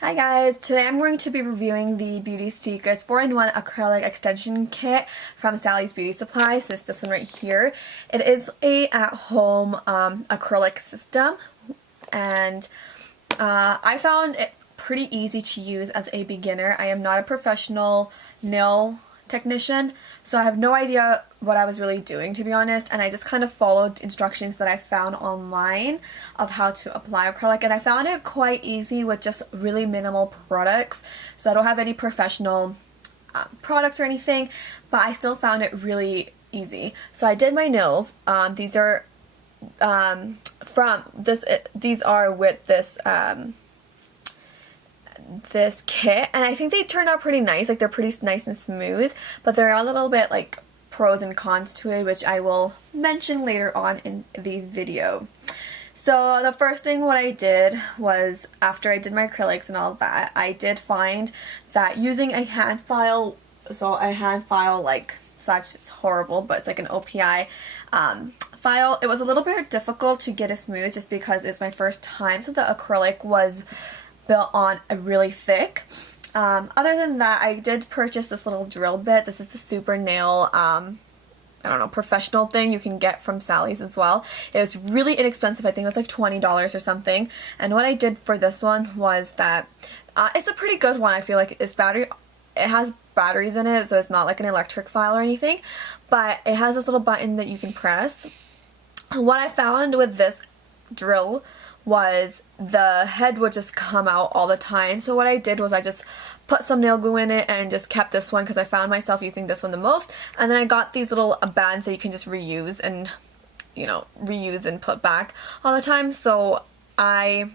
Hi guys, today I'm going to be reviewing the Beauty Secrets 4-in-1 Acrylic Extension Kit from Sally's Beauty Supply. So it's this one right here. It is a at-home acrylic system, and I found it pretty easy to use as a beginner. I am not a professional nail technician, so I have no idea what I was really doing, to be honest, and I just kind of followed instructions that I found online of how to apply acrylic, and I found it quite easy with just really minimal products. So I don't have any professional products or anything, but I still found it really easy. So I did my nails. These are these are with this kit, and I think they turned out pretty nice. Like, they're pretty nice and smooth, but there are a little bit like pros and cons to it, which I will mention later on in the video. So the first thing what I did was, after I did my acrylics and all that, I did find that using a hand file, so a hand file like such is horrible, but it's like an OPI file, it was a little bit difficult to get it smooth just because it's my first time, so the acrylic was built on a really thick. Other than that, I did purchase this little drill bit. This is the Super Nail, I don't know, professional thing you can get from Sally's as well. It was really inexpensive. I think it was like $20 or something. And what I did for this one was that it's a pretty good one. I feel like it has batteries in it, so it's not like an electric file or anything, but it has this little button that you can press. What I found with this drill was the head would just come out all the time. So what I did was I just put some nail glue in it and just kept this one because I found myself using this one the most. And then I got these little bands that you can just reuse and, you know, reuse and put back all the time. So I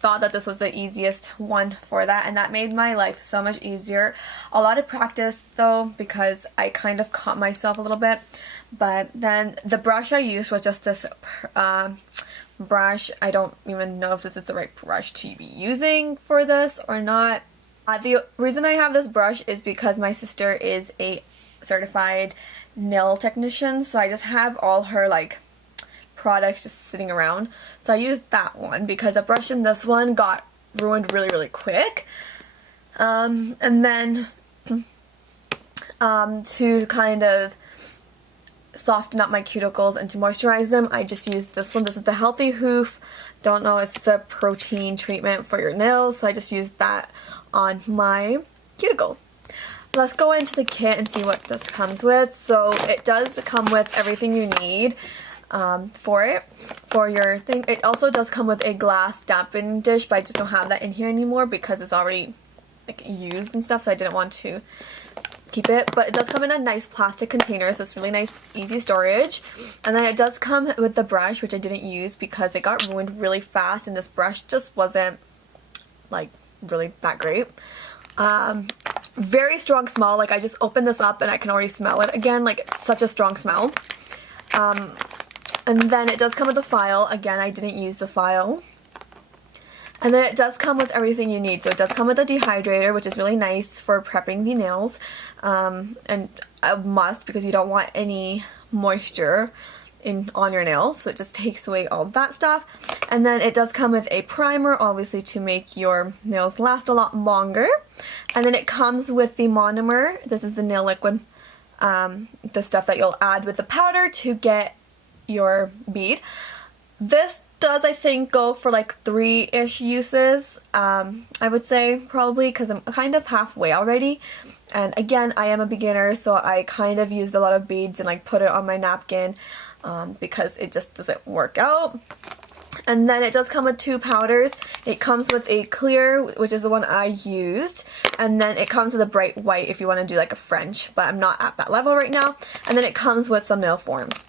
thought that this was the easiest one for that, and that made my life so much easier. A lot of practice though, because I kind of caught myself a little bit. But then the brush I used was just this brush. I don't even know if this is the right brush to be using for this or not. The reason I have this brush is because my sister is a certified nail technician, so I just have all her like products just sitting around. So I used that one because a brush in this one got ruined really quick. And then to kind of soften up my cuticles and to moisturize them, I just used this one. This is the Healthy Hoof. Don't know, it's just a protein treatment for your nails, so I just used that on my cuticles. Let's go into the kit and see what this comes with. So it does come with everything you need for your thing. It also does come with a glass dampening dish, but I just don't have that in here anymore because it's already like used and stuff, so I didn't want to keep it. But it does come in a nice plastic container, so it's really nice, easy storage. And then it does come with the brush, which I didn't use because it got ruined really fast, and this brush just wasn't like really that great. Very strong smell. Like, I just opened this up and I can already smell it again. Like, it's such a strong smell. And then it does come with a file. Again, I didn't use the file. And then it does come with everything you need. So it does come with a dehydrator, which is really nice for prepping the nails. And a must, because you don't want any moisture on your nail. So it just takes away all that stuff. And then it does come with a primer, obviously, to make your nails last a lot longer. And then it comes with the Monomer. This is the nail liquid, the stuff that you'll add with the powder to get your bead. This does, I think, go for like 3-ish uses, I would say, probably, because I'm kind of halfway already. And again, I am a beginner, so I kind of used a lot of beads and like put it on my napkin because it just doesn't work out. And then it does come with 2 powders. It comes with a clear, which is the one I used, and then it comes with a bright white if you want to do like a French, but I'm not at that level right now. And then it comes with some nail forms.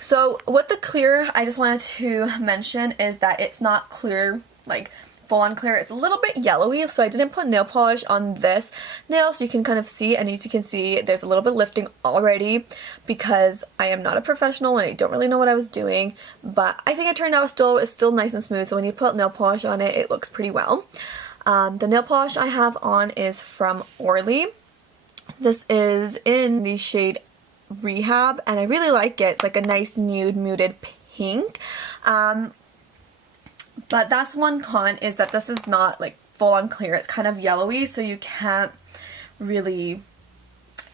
So with the clear, I just wanted to mention is that it's not clear, like full on clear. It's a little bit yellowy, so I didn't put nail polish on this nail, so you can kind of see, and as you can see, there's a little bit lifting already because I am not a professional and I don't really know what I was doing, but I think it turned out it's still nice and smooth, so when you put nail polish on it, it looks pretty well. The nail polish I have on is from Orly. This is in the shade Rehab, and I really like it. It's like a nice nude muted pink. But that's one con, is that this is not like full on clear. It's kind of yellowy, so you can't really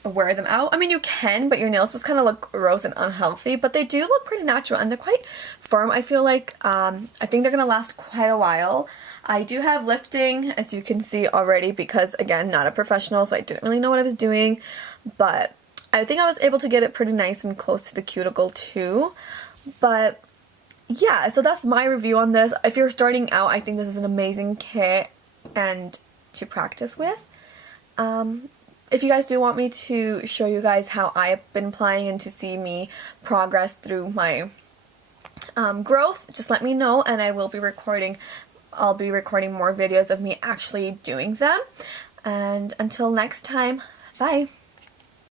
wear them out. I mean, you can, but your nails just kind of look gross and unhealthy, but they do look pretty natural and they're quite firm. I feel like I think they're gonna last quite a while. I do have lifting, as you can see already, because again, not a professional, so I didn't really know what I was doing, but I think I was able to get it pretty nice and close to the cuticle too. But yeah, so that's my review on this. If you're starting out, I think this is an amazing kit and to practice with. If you guys do want me to show you guys how I've been applying and to see me progress through my growth, just let me know, and I will be recording. I'll be recording more videos of me actually doing them. And until next time, bye!